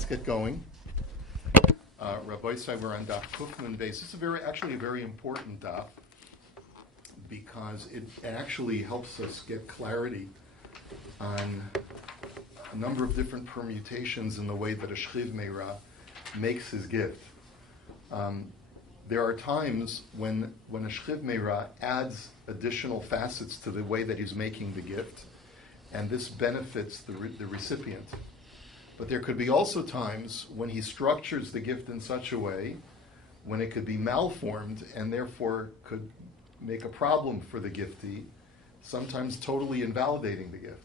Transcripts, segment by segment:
let's get going. Rabbi said we're on Daf Kufman base. This is actually a very important Daf because it actually helps us get clarity on a number of different permutations in the way that a Shchiv Meira makes his gift. There are times when a Shchiv Meira adds additional facets to the way that he's making the gift, and this benefits the recipient. But there could be also times when he structures the gift in such a way when it could be malformed and therefore could make a problem for the giftee, sometimes totally invalidating the gift.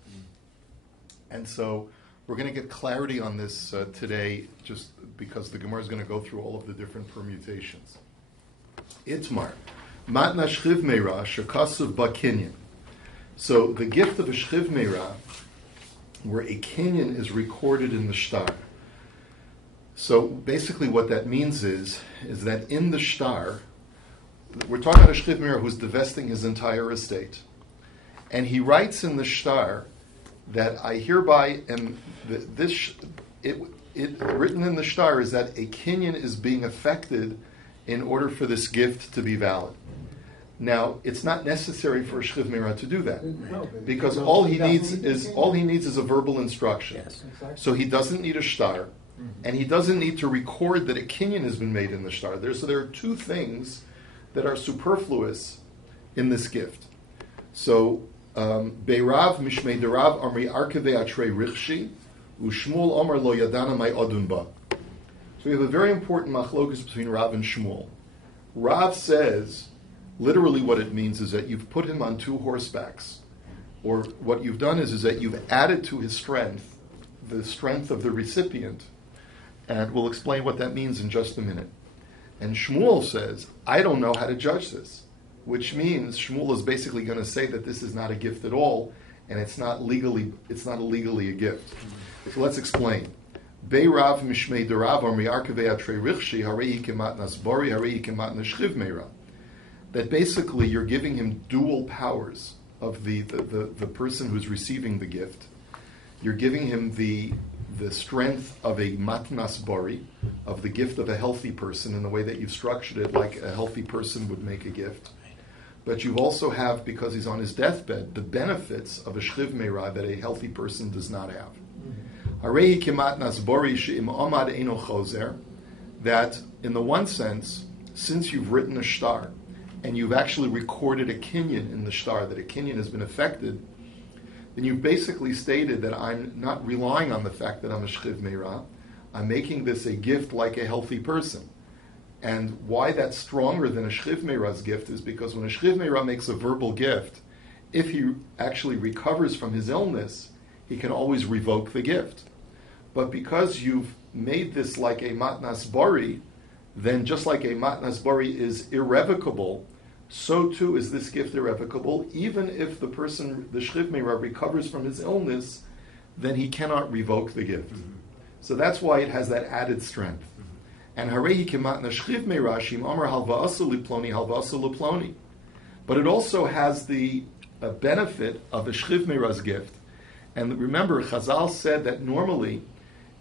And so we're going to get clarity on this today, just because the Gemara is going to go through all of the different permutations. Itmar, matna shchiv meira shekasuv ba'kinyan. So the gift of a shchiv meira, where a kinyan is recorded in the shtar. So basically what that means is that in the shtar, we're talking about a shchiv meira who's divesting his entire estate. And he writes in the shtar that I hereby, and written in the shtar is that a kinyan is being affected in order for this gift to be valid. Now, it's not necessary for a shchiv meira to do that, because all he needs is a verbal instruction. So he doesn't need a shtar, and he doesn't need to record that a kinyan has been made in the shtar. So there are two things that are superfluous in this gift. So Beirav mishmei derav amri arkeve atrei richshi u'Shmuel Omer lo yadana mai odun ba. So we have a very important machlokus between Rav and Shmuel. Rav says, literally what it means is that you've put him on two horsebacks. Or what you've done is that you've added to his strength, the strength of the recipient. And we'll explain what that means in just a minute. And Shmuel says, I don't know how to judge this. Which means Shmuel is basically going to say that this is not a gift at all, and it's not legally a gift. So let's explain. Beirav mishmei derav amri arkevei atrei richshi harei kematnas bori harei kematnas shchiv meira. That basically you're giving him dual powers of the person who's receiving the gift. You're giving him the strength of a matnas bari, of the gift of a healthy person in the way that you've structured it like a healthy person would make a gift. But you also have, because he's on his deathbed, the benefits of a shchiv meira that a healthy person does not have. Harei kematnas bari she'im amad eino chozer, that in the one sense, since you've written a shtar, and you've actually recorded a kinyan in the shtar, that a kinyan has been affected, then you've basically stated that I'm not relying on the fact that I'm a shchiv meira. I'm making this a gift like a healthy person. And why that's stronger than a shchiv meira's gift is because when a shchiv meira makes a verbal gift, if he actually recovers from his illness, he can always revoke the gift. But because you've made this like a matnas bari, then just like a matnas bari is irrevocable, so too is this gift irrevocable. Even if the person, the shchiv meira, recovers from his illness, then he cannot revoke the gift. So that's why it has that added strength. And harehi kematna shchiv meira shim amar halva'asu liploni halva'asu liploni. But it also has the benefit of a shchiv meira's gift. And remember, Chazal said that normally,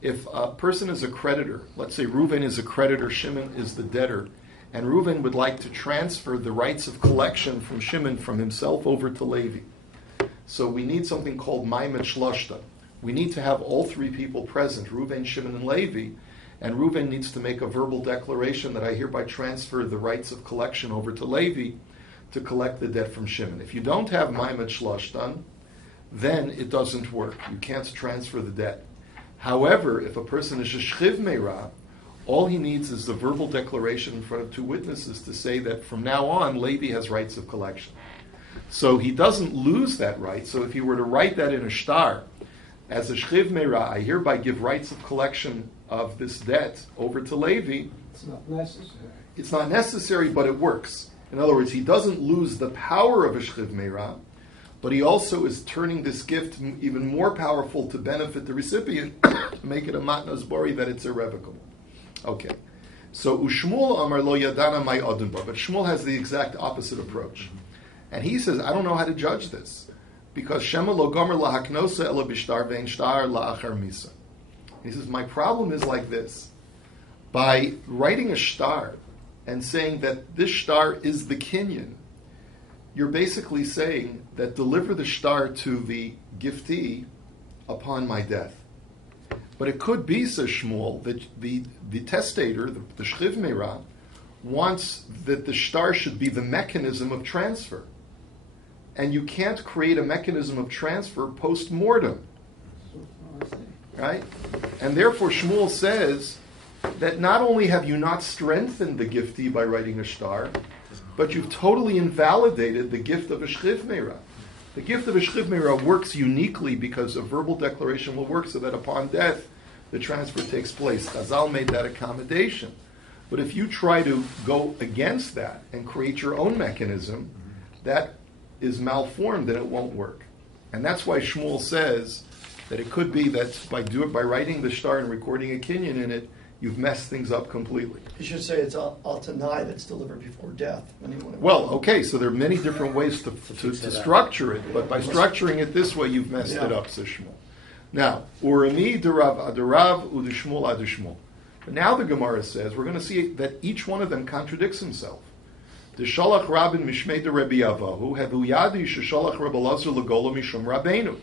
if a person is a creditor, let's say Reuven is a creditor, Shimon is the debtor, and Reuven would like to transfer the rights of collection from Shimon, from himself, over to Levi. So we need something called Maimet Shloshta. We need to have all three people present, Reuven, Shimon, and Levi, and Reuven needs to make a verbal declaration that I hereby transfer the rights of collection over to Levi to collect the debt from Shimon. If you don't have Maimet Shloshtan, then it doesn't work. You can't transfer the debt. However, if a person is a shchiv meira, all he needs is the verbal declaration in front of two witnesses to say that from now on, Levi has rights of collection. So he doesn't lose that right. So if he were to write that in a shtar, as a shchiv meira, I hereby give rights of collection of this debt over to Levi. It's not necessary. It's not necessary, but it works. In other words, he doesn't lose the power of a shchiv meira, but he also is turning this gift even more powerful to benefit the recipient, to make it a matnas bari that it's irrevocable. Okay, so Ushmuel Amar lo yadana mai odun ba, but Shmuel has the exact opposite approach, and he says, I don't know how to judge this because Shema lo gomer lahaknosa ela bishtar vein shtar laachar misa. He says, my problem is like this. By writing a shtar and saying that this shtar is the kinyan, you're basically saying that deliver the shtar to the giftee upon my death. But it could be, says Shmuel, that the testator, the shchiv meirah, wants that the shtar should be the mechanism of transfer. And you can't create a mechanism of transfer post-mortem. Right? And therefore Shmuel says that not only have you not strengthened the giftee by writing a shtar, but you've totally invalidated the gift of a shchiv meirah. The gift of a shchiv meirah works uniquely because a verbal declaration will work so that upon death the transfer takes place. Chazal made that accommodation. But if you try to go against that and create your own mechanism, that is malformed and it won't work. And that's why Shmuel says that it could be that by writing the shtar and recording a kinyan in it, you've messed things up completely. You should say it's al-tanai that's delivered before death. Well, okay, so there are many different ways to structure it, but by structuring it this way, you've messed it up, says Shmuel. Now, urami derav adarav udishmul adishmul. But now the Gemara says, we're going to see that each one of them contradicts himself. The shalach rabin mishmei de Rabbi Avahu hevu yadi sheshalach Rabbi Lazar legola mishum Rabbeinu.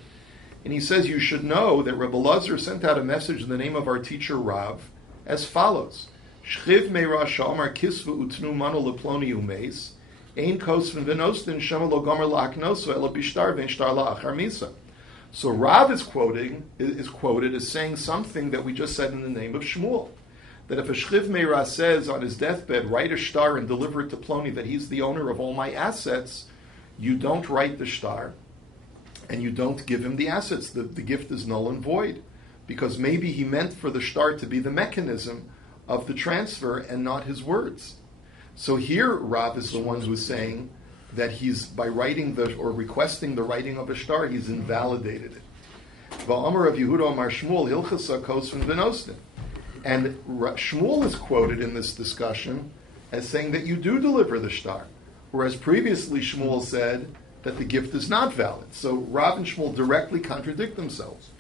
And he says, you should know that Rabbi Lazar sent out a message in the name of our teacher Rav as follows: Shchiv meirah shamar kisva utnu manu leploni umeis ein kosvin v'nostin shema lo gomer la'aknoso elo bishtar v'nshtar la'achar misa. So Rav is quoted as saying something that we just said in the name of Shmuel. That if a Shchiv meirah says on his deathbed, write a shtar and deliver it to Ploni, that he's the owner of all my assets, you don't write the shtar and you don't give him the assets. The gift is null and void. Because maybe he meant for the shtar to be the mechanism of the transfer and not his words. So here Rav is the one who's saying that he's, by writing or requesting the writing of a shtar, he's invalidated it. Va'amar of Yehuda Amar Shmuel Hilchasa Kosvin V'Nostin. And Shmuel is quoted in this discussion as saying that you do deliver the shtar, whereas previously Shmuel said that the gift is not valid. So Rav and Shmuel directly contradict themselves.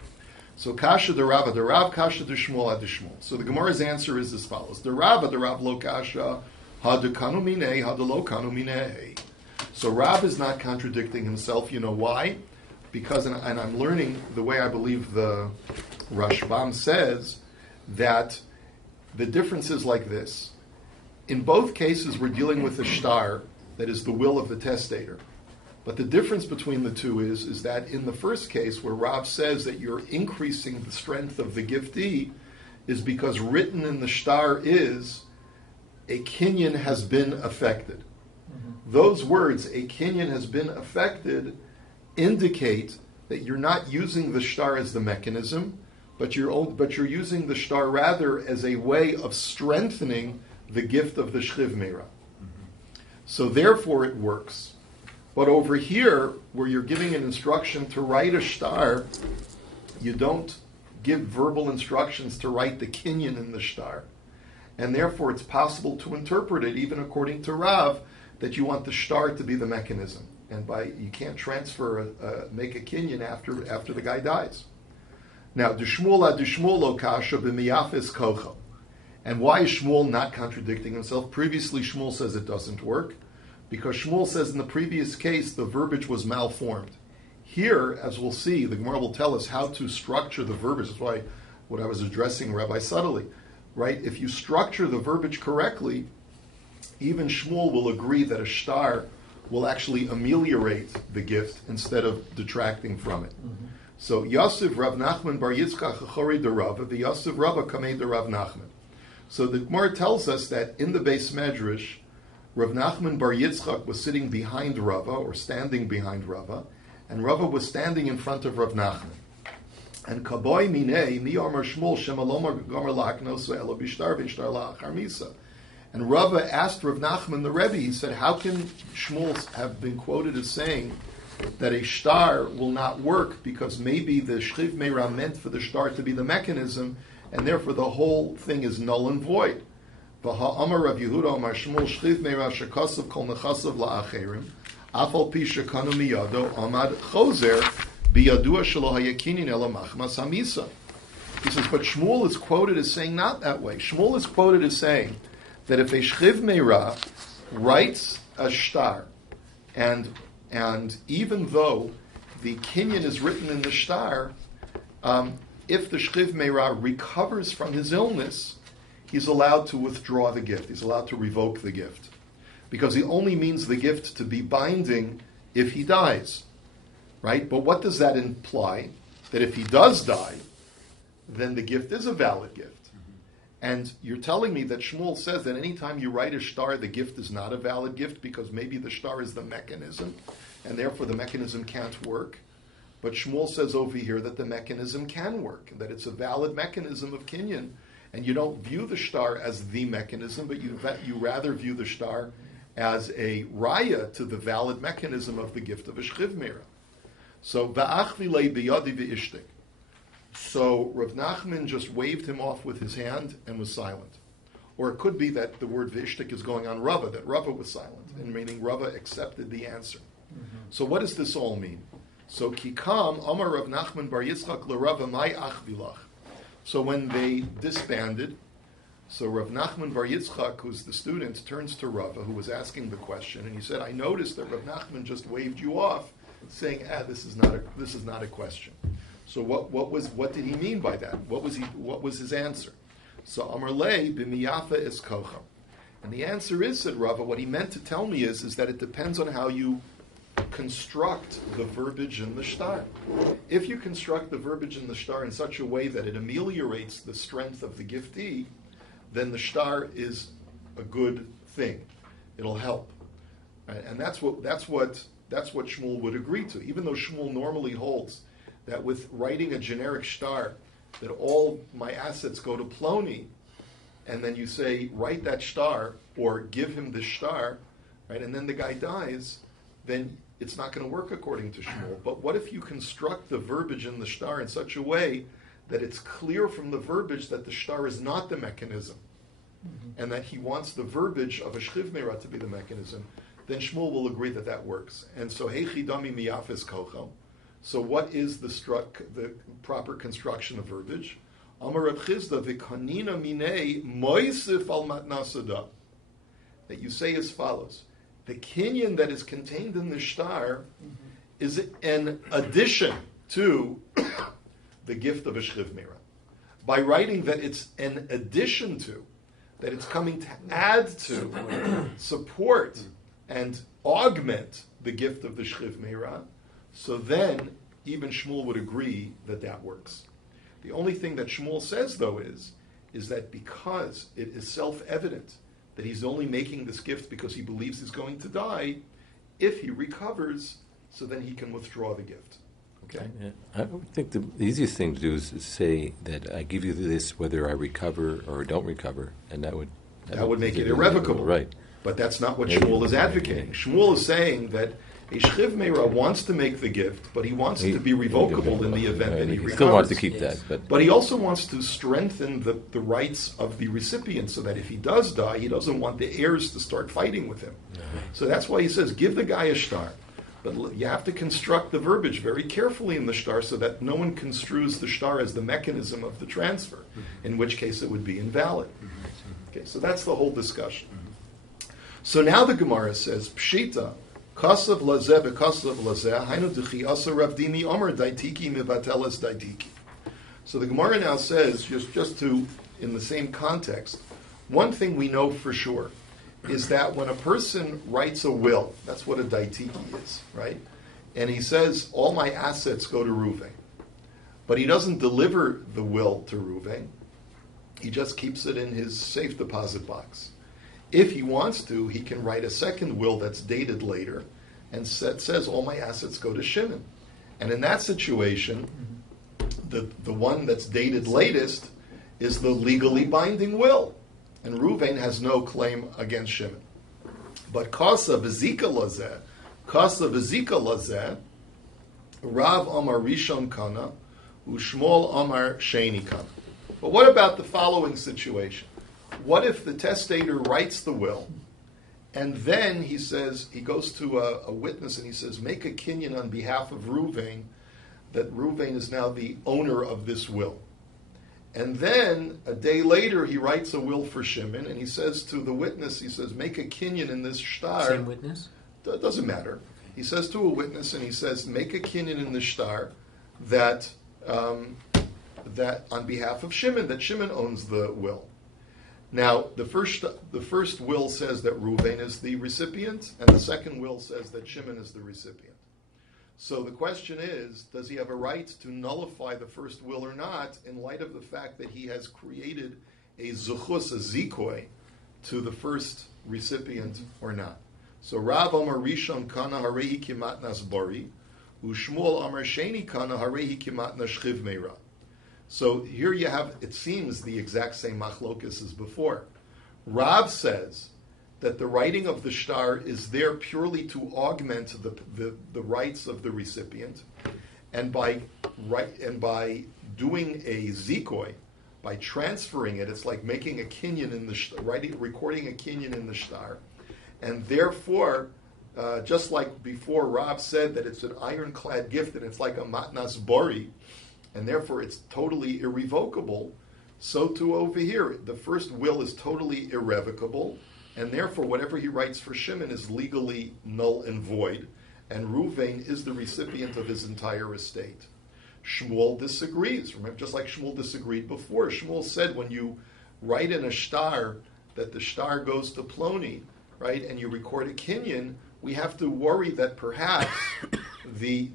So kasha de Rav, kasha de Shmuel ad Shmuel. So the Gemara's answer is as follows: de Rav lo kasha, ha de kanu minei, ha de lo kanu minei. So Rav is not contradicting himself. You know why? Because, and I'm learning the way I believe the Rashbam says, that the difference is like this. In both cases, we're dealing with a shtar, that is the will of the testator. But the difference between the two is that in the first case, where Rav says that you're increasing the strength of the giftee, is because written in the shtar is, a kinyan has been affected. Mm-hmm. Those words, a kinyan has been affected, indicate that you're not using the shtar as the mechanism, but you're using the shtar rather as a way of strengthening the gift of the shchiv meirah. Mm-hmm. So therefore it works. But over here, where you're giving an instruction to write a shtar, you don't give verbal instructions to write the kinyan in the shtar. And therefore it's possible to interpret it, even according to Rav, that you want the shtar to be the mechanism. And you can't make a kinyan after the guy dies. Now, Shmuel lo kasha b'miyafis kocho. And why is Shmuel not contradicting himself? Previously, Shmuel says it doesn't work, because Shmuel says in the previous case the verbiage was malformed. Here, as we'll see, the Gemara will tell us how to structure the verbiage. That's why what I was addressing Rabbi subtly, right? If you structure the verbiage correctly, even Shmuel will agree that a shtar will actually ameliorate the gift instead of detracting from it. Mm-hmm. So Yosef Rav Nachman Bar Yitzchak Chachori de Rav, the Yosef Rabba Kamei de Rav Nachman. So the Gemara tells us that in the Beis Medrash, Rav Nachman Bar Yitzchak was sitting behind Rava, or standing behind Rava, and Rava was standing in front of Rav Nachman. And Kaboy Minei Mi Amar Shmuel Shemalomar Gomer La'aknos Elo Bishtar V'Ishtar La'achar Misa. And Rava asked Rav Nachman the Rebbe, he said, how can Shmuel have been quoted as saying that a shtar will not work because maybe the shchiv meirah meant for the shtar to be the mechanism, and therefore the whole thing is null and void. V'ha'amar Rav Yehuda Amar Shmuel shchiv meirah shekasav kol nechasav la'acherim afal pi shekanu miyado amad chozer biyadua shelo hayakinin ela machmas hamisa. He says, but Shmuel is quoted as saying not that way. Shmuel is quoted as saying that if a Shchiv Meirah writes a shtar, and even though the kinyan is written in the shtar, if the Shchiv Meirah recovers from his illness, he's allowed to withdraw the gift. He's allowed to revoke the gift. Because he only means the gift to be binding if he dies. Right? But what does that imply? That if he does die, then the gift is a valid gift. And you're telling me that Shmuel says that anytime you write a shtar, the gift is not a valid gift because maybe the shtar is the mechanism, and therefore the mechanism can't work. But Shmuel says over here that the mechanism can work, that it's a valid mechanism of kinyan, and you don't view the shtar as the mechanism, but you rather view the shtar as a raya to the valid mechanism of the gift of a shchiv meirah. So va'achvilei biyadi v'ishtik. So Rav Nachman just waved him off with his hand and was silent. Or it could be that the word v'ishtik is going on Rava, that Rava was silent, and meaning Rava accepted the answer. So what does this all mean? So Kikam, Amar Rav Nachman bar Yitzchak l'Rava mai achvilach. So when they disbanded, so Rav Nachman bar Yitzchak, who's the student, turns to Rava, who was asking the question, and he said, I noticed that Rav Nachman just waved you off, saying, this is not a question. So what did he mean by that? What was his answer? So Amar lei b'miyafa es kocham. And the answer is, said Rava, what he meant to tell me is that it depends on how you construct the verbiage in the shtar. If you construct the verbiage in the shtar in such a way that it ameliorates the strength of the giftee, then the shtar is a good thing. It'll help. Right? And that's what Shmuel would agree to. Even though Shmuel normally holds that with writing a generic shtar, that all my assets go to Ploni, and then you say, write that shtar, or give him the shtar, right, and then the guy dies, then it's not going to work according to Shmuel. But what if you construct the verbiage in the shtar in such a way that it's clear from the verbiage that the shtar is not the mechanism, and that he wants the verbiage of a shchiv meirah to be the mechanism, then Shmuel will agree that that works. And so, heichi dami miyafis kochel. So what is the proper construction of verbiage? Amar Reb Chizda v'kanina minei moisif al matnasada. That you say as follows: the kinyan that is contained in the shtar is an addition to the gift of a shchiv meirah. By writing that it's an addition to, that it's coming to add to, support, and augment the gift of the shchiv meirah, so then even Shmuel would agree that that works. The only thing that Shmuel says, though, is that because it is self-evident that he's only making this gift because he believes he's going to die, if he recovers, so then he can withdraw the gift. Okay? I would think the easiest thing to do is say that I give you this whether I recover or don't recover, and that would make it irrevocable. Right. But that's not what Shmuel is advocating. Shmuel is saying that a shchiv meirah wants to make the gift, but he wants it to be revocable in the event that he recovers. He still wants to keep that. But he also wants to strengthen the rights of the recipient so that if he does die, he doesn't want the heirs to start fighting with him. So that's why he says, give the guy a shtar. But you have to construct the verbiage very carefully in the shtar so that no one construes the shtar as the mechanism of the transfer, in which case it would be invalid. Okay, so that's the whole discussion. So now the Gemara says, Pshita, Kasav lazeh bekasav lazeh, hainu dechi asa Rav Dimi omer daitiki mivateles daitiki. So the Gemara now says, just to, in the same context, one thing we know for sure is that when a person writes a will, that's what a daitiki is, right? And he says, all my assets go to Reuven. But he doesn't deliver the will to Reuven. He just keeps it in his safe deposit box. If he wants to, he can write a second will that's dated later and says all my assets go to Shimon. And in that situation, the one that's dated latest is the legally binding will. And Reuven has no claim against Shimon. But Kasa v'zika lazeh, Rav Amar Rishon Kana, Ushmol Amar Sheni Kana. But what about the following situation? What if the testator writes the will, and then he says, he goes to a witness and he says, make a kinyan on behalf of Reuven, that Reuven is now the owner of this will. And then a day later, he writes a will for Shimon, and he says to the witness, he says, make a kinyan in this shtar. Same witness? Doesn't matter. He says to a witness, and he says, make a kinyan in the shtar that on behalf of Shimon, that Shimon owns the will. Now, the first will says that Reuven is the recipient, and the second will says that Shimon is the recipient. So the question is, does he have a right to nullify the first will or not, in light of the fact that he has created a zuchus, a zikoi, to the first recipient or not? So Rav Amar Rishon Kana Harehi Kimat Nasbari, Ushmuel Amar Sheni Kana Harehi Kimat Nashchiv Meira. So here you have, it seems, the exact same machlokas as before. Rav says that the writing of the shtar is there purely to augment the rights of the recipient, and by doing a zikoi, by transferring it, it's like making a kinyan in the shtar, recording a kinyan in the shtar, and therefore, just like before, Rav said that it's an ironclad gift and it's like a matnas bori, and therefore it's totally irrevocable. So too over here, the first will is totally irrevocable, and therefore whatever he writes for Shimon is legally null and void, and Reuven is the recipient of his entire estate. Shmuel disagrees. Remember, just like Shmuel disagreed before, Shmuel said when you write in a shtar that the shtar goes to Ploni, right, and you record a kinyan, we have to worry that perhaps the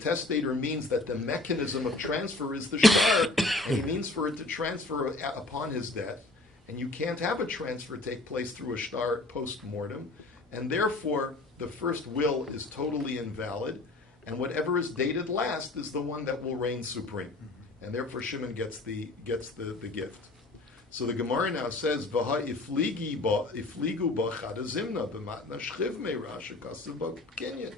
testator means that the mechanism of transfer is the shtar, and he means for it to transfer upon his death, and you can't have a transfer take place through a shtar post-mortem, and therefore the first will is totally invalid, and whatever is dated last is the one that will reign supreme, and therefore Shimon gets the gift. So the Gemara now says, "V'ha ifligu ba chada zimna b'matna shchiv meira shekasav ba kinyan."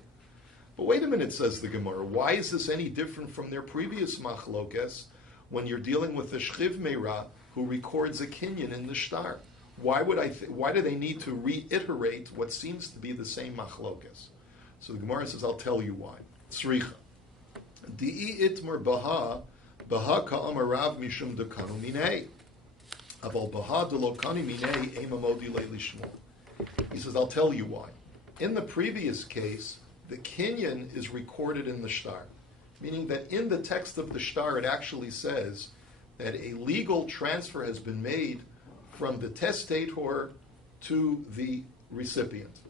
But wait a minute, says the Gemara. Why is this any different from their previous machlokes when you're dealing with the shchiv meira who records a kinyan in the shtar? Why do they need to reiterate what seems to be the same machlokes? So the Gemara says, "I'll tell you why." Tzricha di'i itmer baha ka'amar rav mishum dekanu minei. He says, I'll tell you why. In the previous case, the kinyan is recorded in the shtar, meaning that in the text of the shtar it actually says that a legal transfer has been made from the testator to the recipient.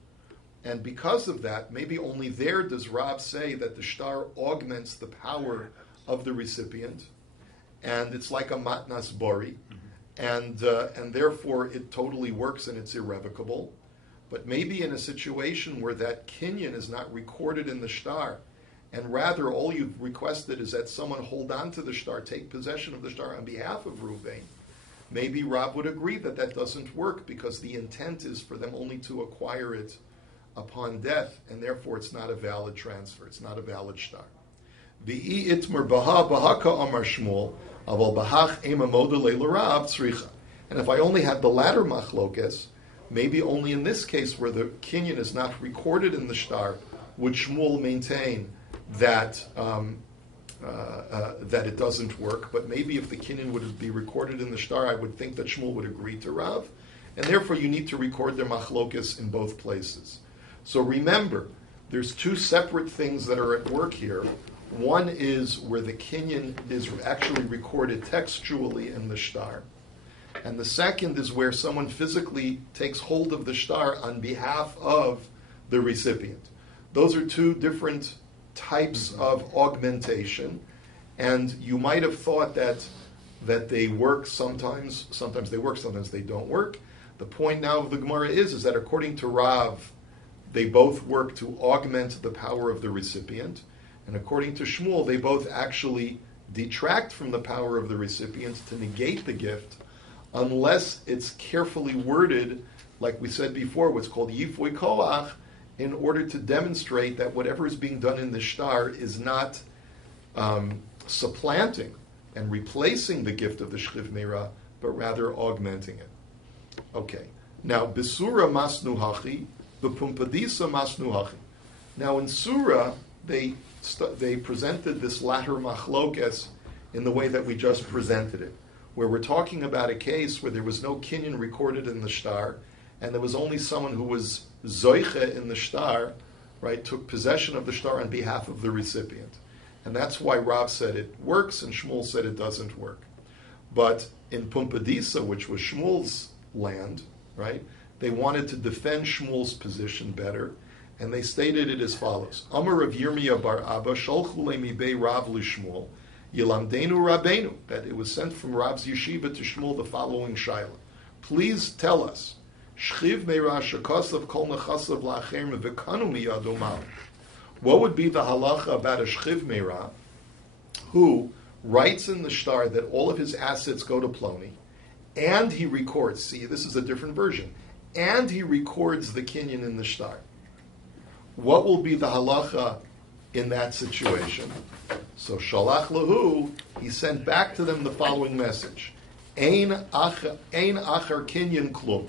And because of that, maybe only there does Rav say that the shtar augments the power of the recipient, and it's like a matnas bori. And therefore it totally works and it's irrevocable. But maybe in a situation where that kinyan is not recorded in the shtar, and rather all you've requested is that someone hold on to the shtar, take possession of the shtar on behalf of Reuven, maybe Rab would agree that that doesn't work because the intent is for them only to acquire it upon death, and therefore it's not a valid transfer, it's not a valid shtar. V'i itmer baha ka amar Shmuel. And if I only had the latter machlokes, maybe only in this case where the kinyan is not recorded in the shtar, would Shmuel maintain that that it doesn't work. But maybe if the kinyan would be recorded in the shtar, I would think that Shmuel would agree to Rav, and therefore you need to record their machlokes in both places. So remember, there's two separate things that are at work here. One is where the kinyan is actually recorded textually in the shtar. And the second is where someone physically takes hold of the shtar on behalf of the recipient. Those are two different types of augmentation. And you might have thought that they work sometimes they work, sometimes they don't work. The point now of the Gemara is that according to Rav, they both work to augment the power of the recipient. And according to Shmuel, they both actually detract from the power of the recipient to negate the gift, unless it's carefully worded, like we said before, what's called yifui koach, in order to demonstrate that whatever is being done in the shtar is not supplanting and replacing the gift of the shchiv meira, but rather augmenting it. Okay. Now, besura masnu hachi, bepumpadisa masnu hachi. Now, in surah, they presented this latter machlokes in the way that we just presented it. where we're talking about a case where there was no kinyan recorded in the shtar, and there was only someone who was zoiche in the shtar, right, took possession of the shtar on behalf of the recipient. And that's why Rav said it works and Shmuel said it doesn't work. But in Pumpadisa, which was Shmuel's land, right, they wanted to defend Shmuel's position better, and they stated it as follows: Amar Rav Yirmiyah bar Abba sholchu le'mibei Rav l'Shmuel yilamdenu Rabbeinu, that it was sent from Rav's yeshiva to Shmuel the following shaila. Please tell us, Shchiv meira shekasav kol nechasav la'acher v'kanu miyado mal. What would be the halacha about a Shchiv meira who writes in the shtar that all of his assets go to Ploni, and he records, see, this is a different version, and he records the kinyan in the shtar? What will be the halacha in that situation? So shalach lahu, he sent back to them the following message: Ein acher kinyan klum,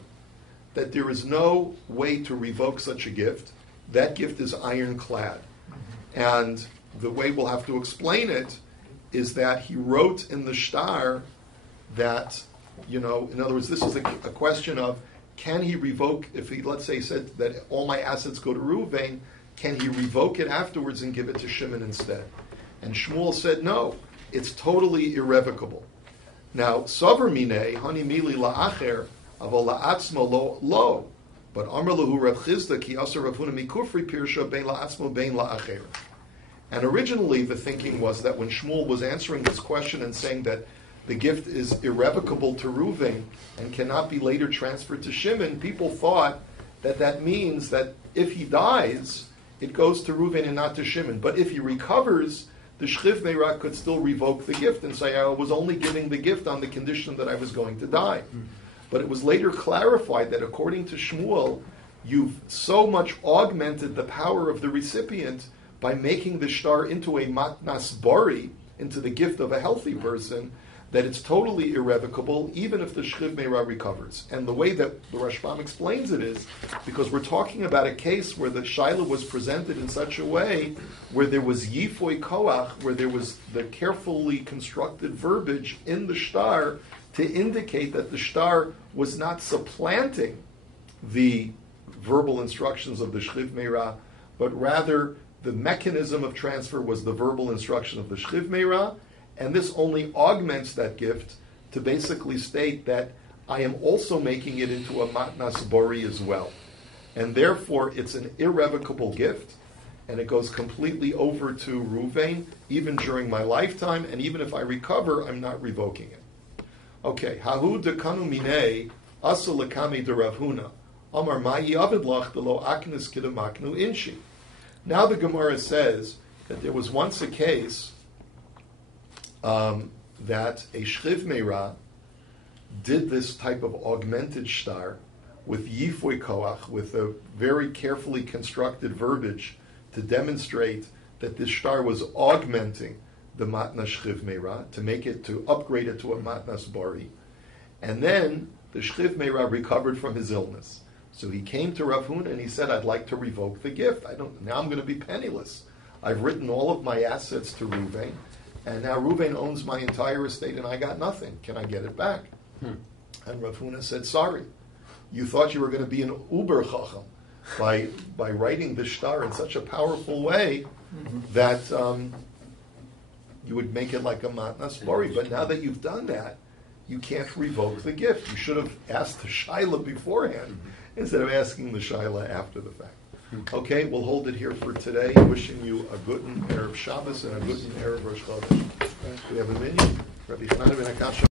that there is no way to revoke such a gift. That gift is ironclad. And the way we'll have to explain it is that he wrote in the shtar that, in other words, this is a question of, can he revoke, if he, let's say, said that all my assets go to Reuven, can he revoke it afterwards and give it to Shimon instead? And Shmuel said, no, it's totally irrevocable. Now, Savar Minei, Hani Mili La'acher, Avo La'atzmo Lo, but Amar Lahu Rav Chizda, Ki Asar Rav Huna Mikufri Pirsha, Bein La'atzmo, Bein La'acher. And originally the thinking was that when Shmuel was answering this question and saying that the gift is irrevocable to Reuven and cannot be later transferred to Shimon, people thought that that means that if he dies, it goes to Reuven and not to Shimon. But if he recovers, the Shchiv Meirah could still revoke the gift and say, I was only giving the gift on the condition that I was going to die. But it was later clarified that according to Shmuel, you've so much augmented the power of the recipient by making the shtar into a matnas bari, into the gift of a healthy person, that it's totally irrevocable, even if the Shchiv Meirah recovers. And the way that the Rashbam explains it is because we're talking about a case where the shaila was presented in such a way where there was yifoy koach, where there was the carefully constructed verbiage in the shtar to indicate that the shtar was not supplanting the verbal instructions of the Shchiv Meirah, but rather the mechanism of transfer was the verbal instruction of the Shchiv Meirah, and this only augments that gift to basically state that I am also making it into a matnas bari as well. And therefore, it's an irrevocable gift, and it goes completely over to Reuven, even during my lifetime, and even if I recover, I'm not revoking it. Okay, Hahu dekanu minei asa lekami de Rav Huna, Amar ma'i avid lach delo aknes kidamaknu inshi. Now the Gemara says that there was once a case that a Shchiv Meirah did this type of augmented shtar with yifoy koach, with a very carefully constructed verbiage to demonstrate that this shtar was augmenting the matnas Shchiv Meirah, to make it, to upgrade it to a matnas bari. And then the Shchiv Meirah recovered from his illness. So he came to Rav Huna and he said, I'd like to revoke the gift. Now I'm going to be penniless. I've written all of my assets to Reuven, and now Reuven owns my entire estate and I got nothing. Can I get it back? And Rav Huna said, sorry. You thought you were going to be an uber chacham by writing the shtar in such a powerful way that you would make it like a matnas bari. But now that you've done that, you can't revoke the gift. You should have asked the shaila beforehand instead of asking the shaila after the fact. Okay, we'll hold it here for today. Wishing you a good Erev Shabbos and a good Erev Rosh Chodesh. We have a minyan. Rabbi Chanan ben Akash.